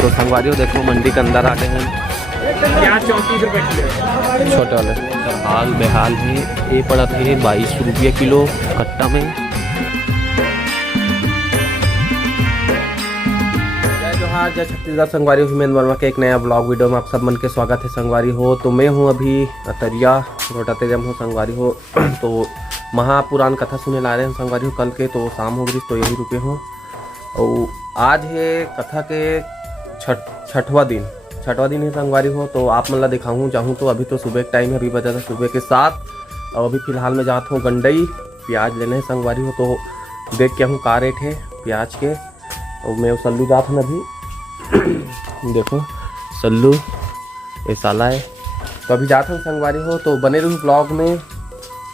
तो संगवारी हो देखो मंडी के अंदर आ गए हैं। यहाँ 34 रुपये किलो छोटे वाले हाल बेहाल है। ये पड़ा थे 22 रुपये किलो कट्टा में। जय जोहार, जय छत्तीसगढ़। संगवारी हो हिमेंद्र वर्मा के एक नया ब्लॉग वीडियो में आप सब मन के स्वागत है। संगवारी हो तो मैं हूँ अभी अतरिया रोटा तेजम हूँ संगवारी हो। तो महापुराण कथा सुने ला रहे हैं संगवारी हो। कल के तो शाम हो गई तो यही रुके हूँ। और आज है कथा के छठवा दिन है संगवारी हो। तो आप मतलब दिखाऊँ चाहूँ तो अभी तो सुबह के टाइम है, अभी बजा था सुबह के 7। और अभी फ़िलहाल मैं जाता हूँ गंडई प्याज लेने है संगवारी हो। तो देख के हूँ का रेट है प्याज के। और मैं सल्लू जाता हूँ अभी देखो सल्लू ये साला है। तो अभी जाता हूँ संगवारी हो। तो बने रहूँ ब्लॉग में।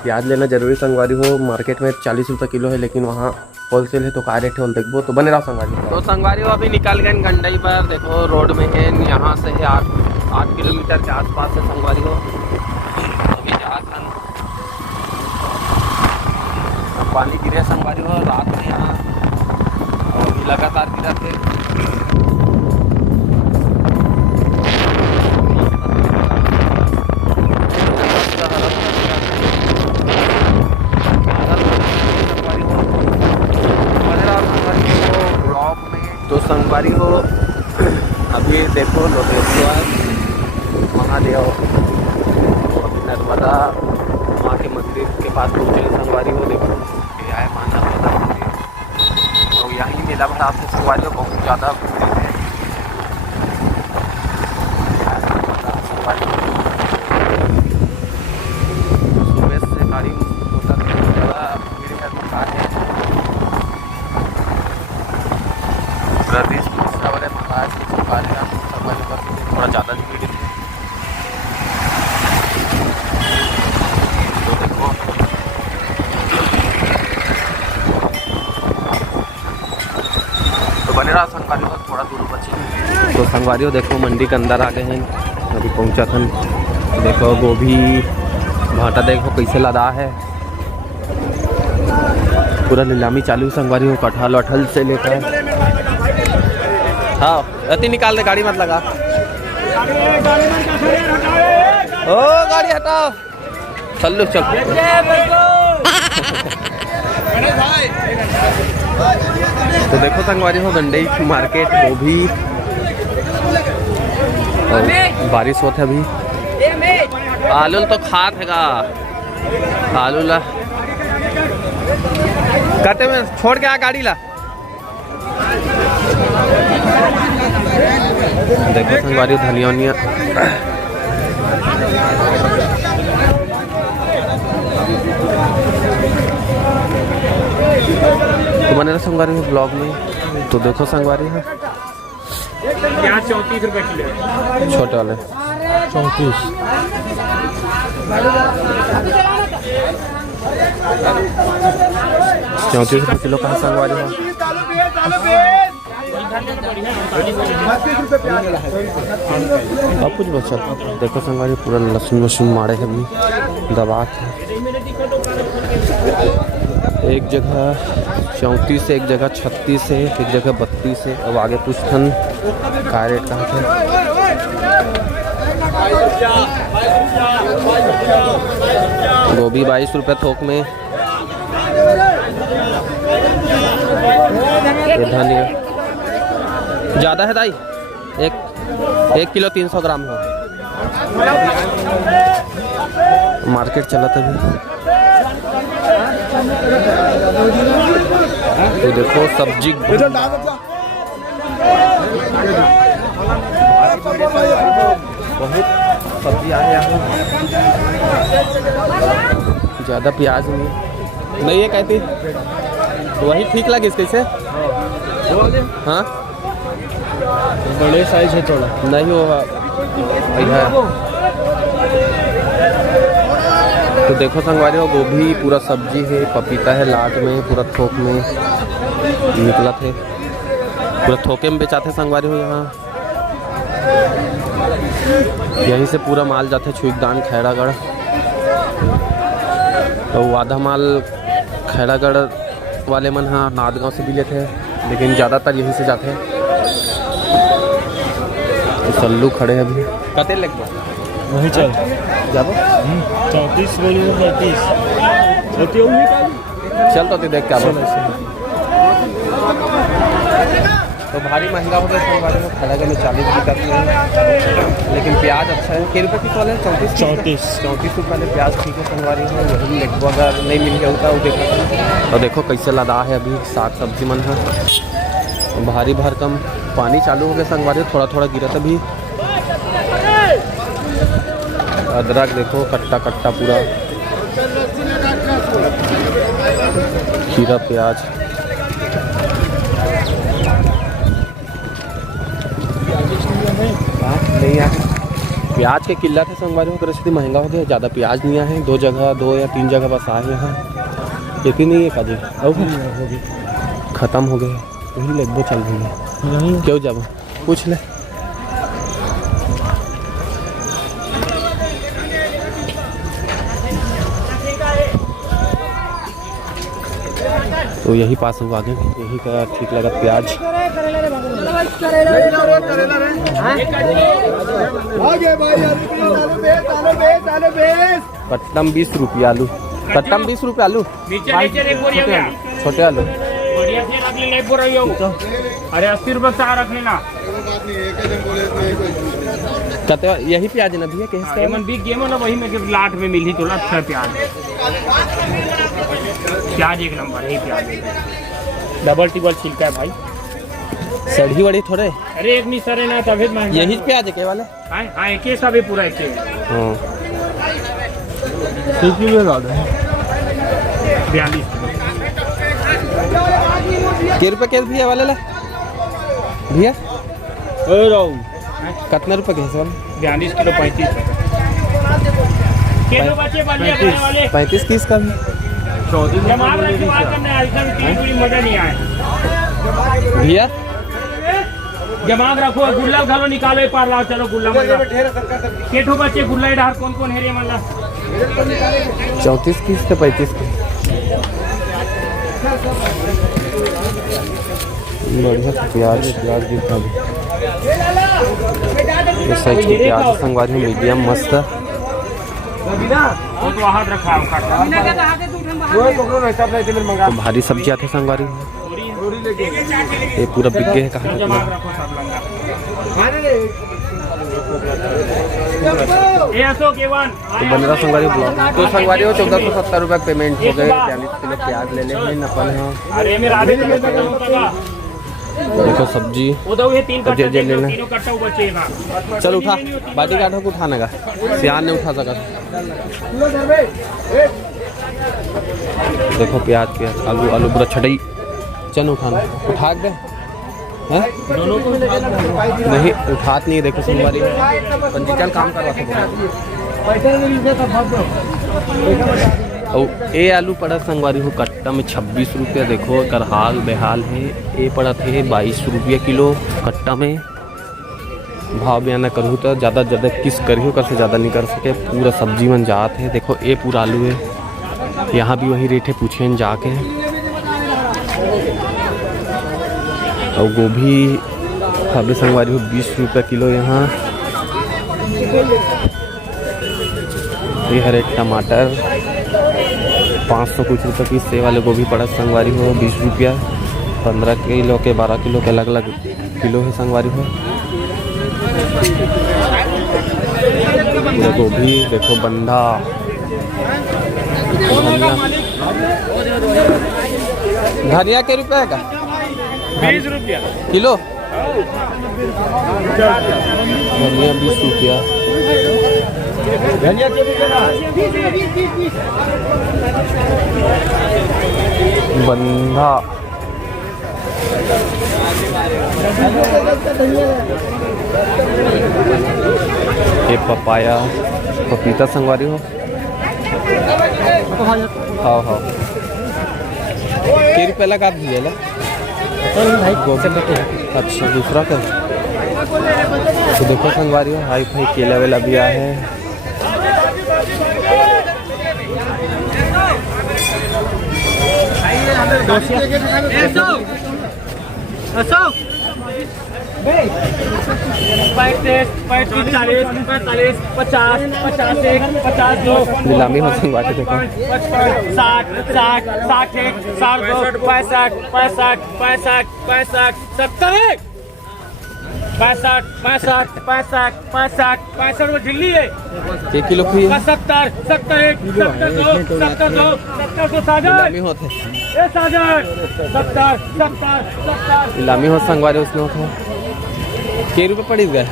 प्याज लेना जरूरी संगवारी हो। मार्केट में 40 रुपये किलो है, लेकिन वहाँ होलसेल है तो का रेट है और देखो। तो बने रहो संगवारी। तो संगवारी हो अभी निकल गए गंडई पर। देखो रोड में है, यहाँ से है 8 किलोमीटर के आसपास है संगवारी हो। अभी जात पानी गिरे संगवारी हो रात में यहाँ, और अभी लगातार गिरा थे। तो संगवारी हो अभी देखो लोटेश्वर महादेव नर्मदा माँ के मंदिर के पास पहुँचे संगवारी हो। देखो यह है माँ नर्मदा मंदिर। तो यहीं मेला भरा आपसे संगवारी हो बहुत ज़्यादा सुबह से गाड़ी होता ज़्यादा मेरे घर में कार है। थोड़ा ज़्यादा भीड़ है। तो देखो तो बने रहा संगवारी हो थोड़ा दूर बचे। तो संगवारी हो देखो मंडी के अंदर आ गए हैं। अभी पहुंचा था। देखो गोभी भाटा देखो कैसे लदा है। पूरा नीलामी चालू संगवारी हो। कटहल वटहल से लेकर हाँ अति निकाल दे, गाड़ी मत लगा। ओ गाड़ी हटाओ चल चल। तो देखो संगवारी हो गंडई मार्केट गोभी बारिश होता है अभी। आलू तो खात हैगा आलू ला कहते में छोड़ के आ गाड़ी ला। देखो संगवारी धनिया वनिया तो बने रहा संगवारी ब्लॉग में। तो देखो संगवारी है यहाँ 34 रुपये किलो छोटे वाले 34 रुपये किलो कहाँ संगवारी है। अब कुछ बचा देखो संगवारी पूरा लहसुन वसुन मारे है अभी दबा के। एक जगह 34 है, एक जगह 36 है, एक जगह 32 है। अब आगे पूछथन का रेट कहाँ थे। गोभी 22 रुपये थोक में। ये धनिया ज़्यादा है दाई, एक किलो 300 ग्राम हो। मार्केट चला था भी। तो देखो सब्जी बहुत सब्जी आए यहाँ। ज़्यादा प्याज नहीं है कहती तो वही ठीक लगे कैसे। हाँ बड़े साइज है थोड़ा नहीं होगा है। तो देखो संगवारी हो गोभी पूरा सब्जी है, पपीता है लाट में पूरा थोक में निकला थे, पूरा थोके में बेचाते संगवारी हो। यहाँ यहीं से पूरा माल जाते छुईकदान खैरागढ़। तो आधा माल खैरागढ़ वाले मन हाँ नादगांव से भी लेते हैं, लेकिन ज़्यादातर यहीं से जाते हैं। सल्लू खड़े हैं अभी कते लगभग वही चल जाबो 34 बोली 35 होती होगी चल तो देख क्या तो भारी महंगा हो गया संगवारी में खड़ा में 40 की करते हैं लेकिन प्याज अच्छा है कितने रुपये किस वाले 34 रुपये वाले प्याज ठीक है संगवारी में यही लगभग अगर नहीं मिल गया होता वो देखा तो देखो कैसे लदा है अभी साग सब्जी मन है भारी भरकम पानी चालू हो गया संगवारी थोड़ा थोड़ा गिरा था भी अदरक देखो कट्टा कट्टा पूरा खीरा प्याज नहीं यार प्याज के किल्लत है संगवारी में परिस्थिति महंगा हो गया ज़्यादा प्याज नहीं आए 2 या 3 जगह बस आए यहाँ एक ही नहीं है काजी अब ख़त्म हो गए वही लगभग चल रही है क्यों जब पूछ ले तो यही पास हुआ आगे यही का ठीक लगा प्याज कट्टम 20 रुपया आलू कट्टम 20 रुपया आलू छोटे आलू अरे 80 रुपये साग रख लेना कते यही प्याज ना भैया कैसे बिक गए ना वही में लाट में मिली तो अच्छा प्याज प्याज एक नंबर है प्याज डबल टिबल छिलका है भाई सड़ी बड़ी थोड़े अरे एक नहीं सरे ना तभी महंगा यही प्याज है के वाले हाँ एक ही सब है पूरा एक हाँ 42 के रुपये के भैया वाले ला भैया कितना रुपये के हिसाब 42 किलो 35 35 किस का भी भैया जमाग रखो गुल्ला घालो निकालो एक पार लाओ चलो गुल्ला केठो बच्चे गुल्ला डार कौन कौन है रे मल्ला 34 किस के 35 के बढ़िया प्याज प्याज दिखा भी इस साइज की प्याज संगवारी मीडियम मस्त तो भारी सब्जियां थे संगवारी ये पूरा बिक गए है कहाँ तो बन रहा संगवारी ब्लॉक तो संगवारी हो 1470 रुपये पेमेंट हो गए 42 किलो प्याज ले लें नफल है देखो सब्जी जे लेना चल उठा बाटी काटो को उठाने का सियान नहीं उठा सका देखो प्याज प्याज आलू आलू पूरा छटई चल उठाना उठा दे हैं नहीं उठात नहीं देखो संगवारी पंजीकरण काम करवा और ये आलू पड़ा संगवारी हो कट्टा में 26 रुपया देखो कर हाल बेहाल है ये पड़ा थे 22 रुपया किलो कट्टा में भाव बयान न करूँ तो ज़्यादा किस करियो कर से ज़्यादा नहीं कर सके पूरा सब्जी मन जात है देखो ये पूरा आलू है यहाँ भी वही रेट है पूछे जाके और गोभी हबे संगवारी हो 20 रुपया किलो यहाँ ये हरे टमाटर 500 कुछ रुपये की सेव वाले गोभी पड़ा संगवारी हो 20 रुपया 15 किलो के 12 किलो के अलग अलग किलो है संगवारी हो गोभी देखो बंधा धनिया के रुपये का 20 रुपया किलो धनिया 20 रुपया बंधा ये पपाया पपीता संगवारी हो हाँ हाँ के रुपये लगा दिए ला अच्छा दूसरा का तो देखो संगवारी हो हाई फाई केला वेला भी आया है 35, 40, 45, 50, 51, 52, नीलामी हो संगवारी देखो 55, 60, 60, 61, 62, 65, 65, 65, 65, 70, 65, 65, 65, 65, 65 वो झिल्ली है 1 किलो की 70, 71, 72, 72, 72 सागर नीलामी होते ए सागर 70, 70, 70 नीलामी हो संगवारी उसमें होते के रुपये पड़ी गए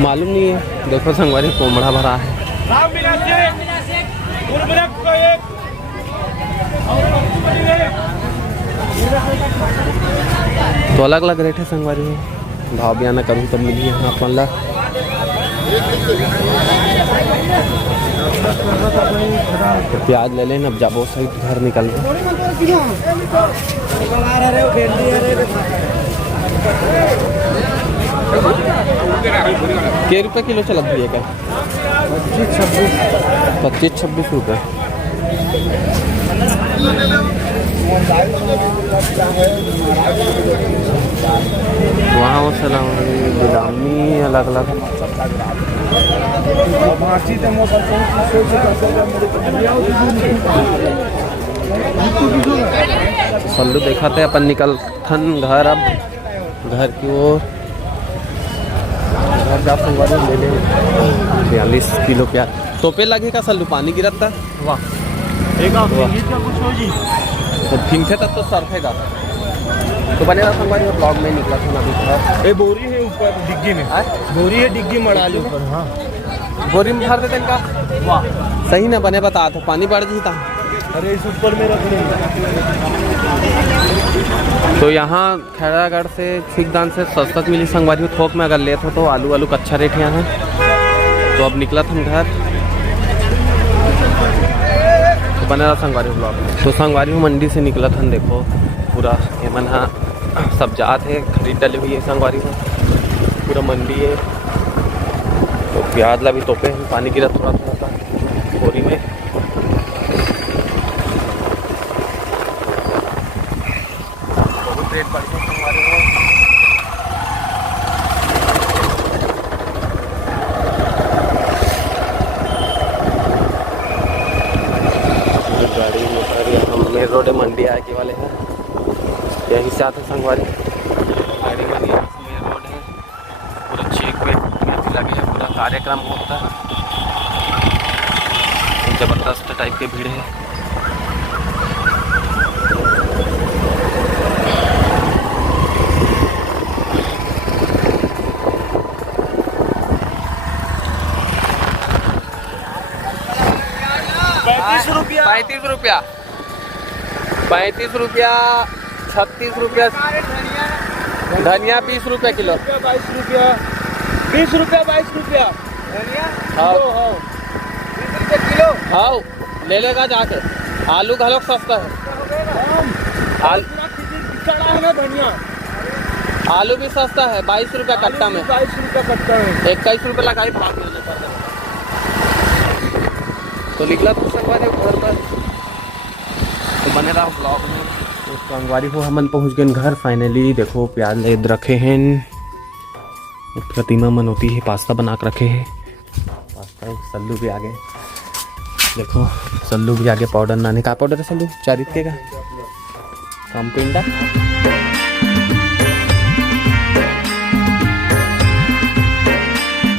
मालूम नहीं है। देखो संगवारी कोमड़ा भरा है राम विलास जी उर्वरक को एक और कंपनी एक तो अलग अलग रेट है संगवारी में भाव बयाना करूँ तब मिली है अपन ला तो प्याज ले लें अब जाबो सही घर निकल गए के रुपये किलो चलत भी है क्या 25-26 रुपये वहाँ वो सलाम नीलामी अलग अलग सल्लू देखा थे अपन निकल थन घर अब घर की ओर घर जा संगवारी ले ले 42 किलो प्याज तोपे लगेगा सल्लू पानी गिरत था वाह तो फिंथे तब तो सरफेगा तो बनेगा संगवारी और ब्लॉग में निकला था अभी ये बोरी है ऊपर डिग्गी में बोरी है डिग्गी मड़ाली ऊपर हाँ बोरी में भर देते इनका वाह सही ना बने बता तो पानी बढ़ जीता अरे इस ऊपर में रख लेंगे तो यहाँ खैरागढ़ से छिकदान से सस्ता मिली संगवारी हो थोक में अगर ले तो आलू का अच्छा रेट यहाँ तो अब निकला था घर तो बने रहा संगवारी ब्लॉग में तो संगवारी मंडी से निकला था देखो पूरा हेमन हाँ सब जात है खरीद डाली हुई है संगवारी में पूरा मंडी है तो प्याज ला भी तोपे हैं पानी गिरा थोड़ा थोड़ा सा बोरी में बहुत रेट बढ़ गया संगवारी में गाड़ी मोटर यहाँ मेन रोड है मंडी आए के वाले हैं यही से आते संगवारी गाड़ी में मेन रोड है पूरा चेक पे मेथी लगी है पूरा कार्यक्रम होता है जबरदस्त टाइप के भीड़ है ₹35 ₹36 धनिया 20 रुपया किलो 22 रुपया 20 रुपया 22 रुपया हाँ हाँ हाँ ले लेगा जाके आलू घलोक सस्ता है चढ़ा है ना धनिया आलू भी सस्ता है 22 रुपया कट्टा में 22 रुपया कट्टा है 21 रुपये लगाई भाग मिलने पर तो निकला तो संगवारी घर पर तो बने रहा ब्लॉग में तो संगवारी को हमन पहुंच गए घर फाइनली देखो प्याज ले रखे हैं प्रतिमा मन होती है पास्ता बना के रखे हैं पास्ता सल्लू भी आगे देखो सल्लू भी आगे पाउडर नाने का पाउडर है सल्लू 4 के का कम पिंडा